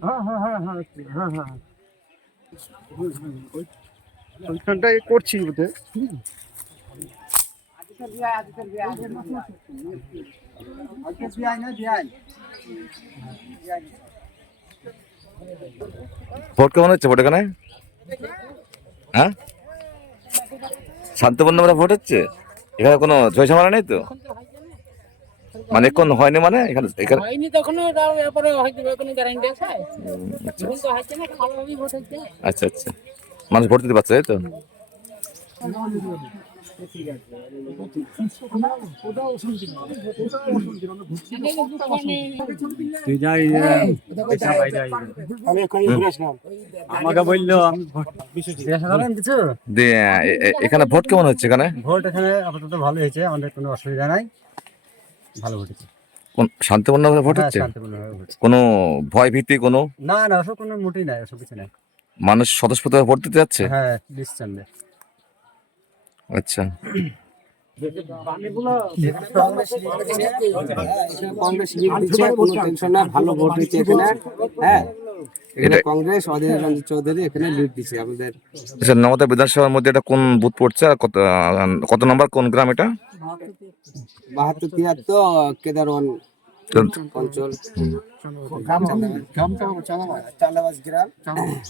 হ্যাঁ হ্যাঁ হ্যাঁ হ্যাঁ হ্যাঁ হ্যাঁ ওইখানটায় করছি বোধহয় ভোট কেমন হচ্ছে ভোট এখানে? হ্যাঁ? শান্তপূর্ণভাবে ভোট হচ্ছে? এখানে কোনো ঝয় নেই তো? মানে এখন হয়নি মানে? এখানে এখানে হয়নি তখনও হয়তো কোনো গ্যারান্টি আছে? আচ্ছা। এখন তো হচ্ছে না ভালোভাবেই ভোট হচ্ছে আচ্ছা আচ্ছা। মানুষ ভোট দিতে পারছে তাই তো? এ- এখানে ভোট কেমন হচ্ছে এখানে? ভোট এখানে আপাতত ভালো হয়েছে আমাদের কোনো অসুবিধা নাই। ভালো ঘটেছে কোন শান্তিপূর্ণভাবে ভোট হ্যাঁ, হচ্ছে? শান্তিপূর্ণভাবে ভোট হচ্ছে। কোনো ভয় ভীতি কোনো? না না ওসব কোনো মোটেই নাই ওসব কিছু নাই। মানুষ স্বতঃস্ফূর্তভাবে ভোট দিতে যাচ্ছে? হ্যাঁ নিশ্চন্দ্রে আচ্ছা। কংগ্রেস লিগ দিচ্ছে কোনো টেনশন না ভালো ভোট হচ্ছে এখানে। হ্যাঁ এটা- কংগ্রেস অধীর চৌধুরী এখানে লিড আমাদের। আচ্ছা বিধানসভার মধ্যে এটা কোন বুথ পড়ছে আর কত কত নম্বর কোন গ্রাম এটা? বাহাত্তর তিয়াত্তর অঞ্চল। গ্রাম।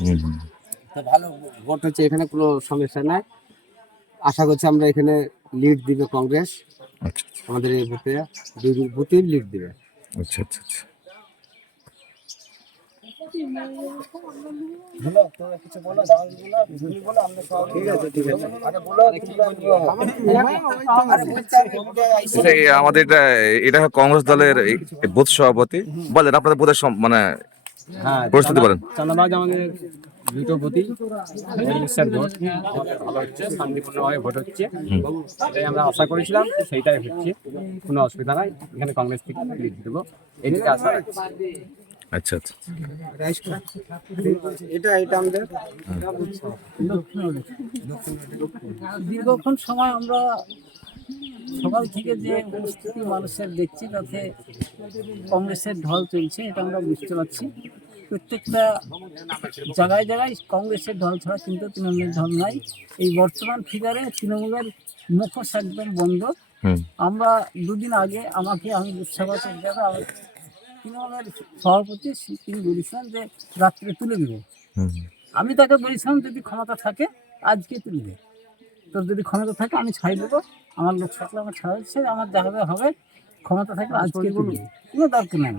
হুম, হুম। তো ভালো ভোট হচ্ছে এখানে কোনো সমস্যা নাই। আশা করছি আমরা এখানে লিড দিবে কংগ্রেস। আচ্ছা আমাদের এই বুথে দুই বুথেই লিড দিবে। আচ্ছা আচ্ছা আচ্ছা। ঠিক আছে ঠিক আছে। আরে বলো আচ্ছা, আমাদের এটা এটা কংগ্রেস দলের এই বুথ সভাপতি। বলেন আপনাদের বুথের মানে হ্যাঁ বলেন। চাঁদাবাজ আমাদের দুটো প্রতি ইলেকশন ভোট। ভালো হচ্ছে শান্তিপূর্ণভাবে ভোট হচ্ছে। এটাই আমরা আশা করেছিলাম সেইটাই হচ্ছে। কোনো অসুবিধা নাই এখানে কংগ্রেস থেকে লিড দেবো। এদিকে আশা রাখছি। আচ্ছা আচ্ছা এটা এটা আমাদের। দীর্ঘক্ষণ সময় আমরা সকাল থেকে যে পরিস্থিতি মানুষের দেখছি তাতে কংগ্রেসের ঢল চলছে এটা আমরা বুঝতে পারছি। প্রত্যেকটা জায়গায় জায়গায় কংগ্রেসের ঢল ছাড়া কিন্তু তৃণমূলের ঢল নাই। এই বর্তমান ফিগারে তৃণমূলের মুখোশ একদম বন্ধ। আমরা দুদিন আগে আমাকে আমি উৎসাহ তৃণমূলের সভাপতি তিনি বলেছিলেন যে রাত্রে তুলে দেবো। আমি তাকে বলেছিলাম যদি ক্ষমতা থাকে আজকে তুলে দে। তোর যদি ক্ষমতা থাকে আমি ছাড়ি দেবো। আমার লোক থাকলে আমার ছাড়া হচ্ছে আমার যা হবে হবে। ক্ষমতা থাকলে আজকে তুলবে কোনো দরকার নেই।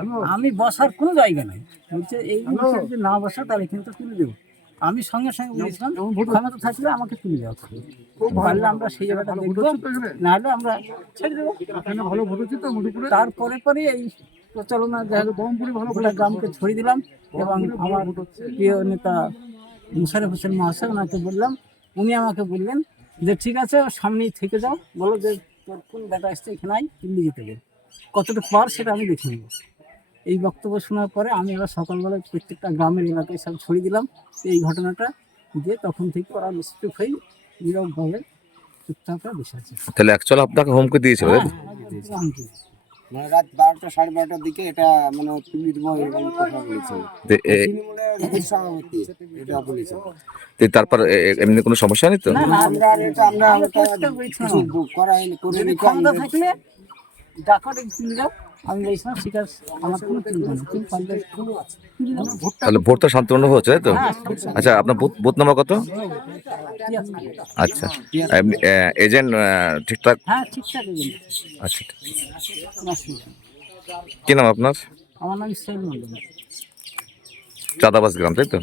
আমার। আমি বসার কোনো জায়গা নাই। বলছে এই যদি না বসা তাহলে কিন্তু তুলে দেবো। আমি সঙ্গে সঙ্গে বলেছিলাম ক্ষমতা থাকলে আমাকে তুলে দেওয়া পারলে আমরা সেই জায়গাটা দেখব নাহলে আমরা ছেড়ে দেবো। ভালো ভোট হচ্ছে তো তারপরে পরে এই প্রচারণা দেখা গেল গোটা গ্রামকে ছড়িয়ে দিলাম এবং আমার প্রিয় নেতা মুশারফ হোসেন মহাশয় ওনাকে বললাম উনি আমাকে বললেন যে ঠিক আছে সামনেই থেকে যাও। বলো যে তোর কোন বেটা আসছে এখানে আয় দিল্লি যেতে কতটুকু পার সেটা আমি দেখে নেব। এই বক্তব্য শোনার পরে আমি আবার সকালবেলায় প্রত্যেকটা গ্রামের এলাকায় সব ছড়িয়ে দিলাম এই ঘটনাটা দিয়ে তখন থেকে ওরা নিশ্চুপ হয়ে নীরবভাবে চুপচাপ বসে আছে। তাহলে অ্যাকচুয়াল আপনাকে হুমকি দিয়েছিল তাই হ্যাঁ, মানে রাত বারোটা সাড়ে বারোটার দিকে এটা মানে কথা বলেছে। এটা বলেছে। তো তারপর এমনি কোনো সমস্যা নেই তো? আমরা এটা আমরা করে ডাকো ডেকে তুলে আমি বলেছিলাম সেটা আমার কোনো চিন্তা নেই কিন্তু পারলে তাহলে ভোটটা হচ্ছে তাই তো? আচ্ছা আপনার বুথ নম্বর কত? আচ্ছা এজেন্ট ঠিকঠাক হ্যাঁ ঠিকঠাক আচ্ছা। কি নাম আপনার? আমার নাম ইসরাইল মন্ডল চাঁদাবাস গ্রাম তাই তো?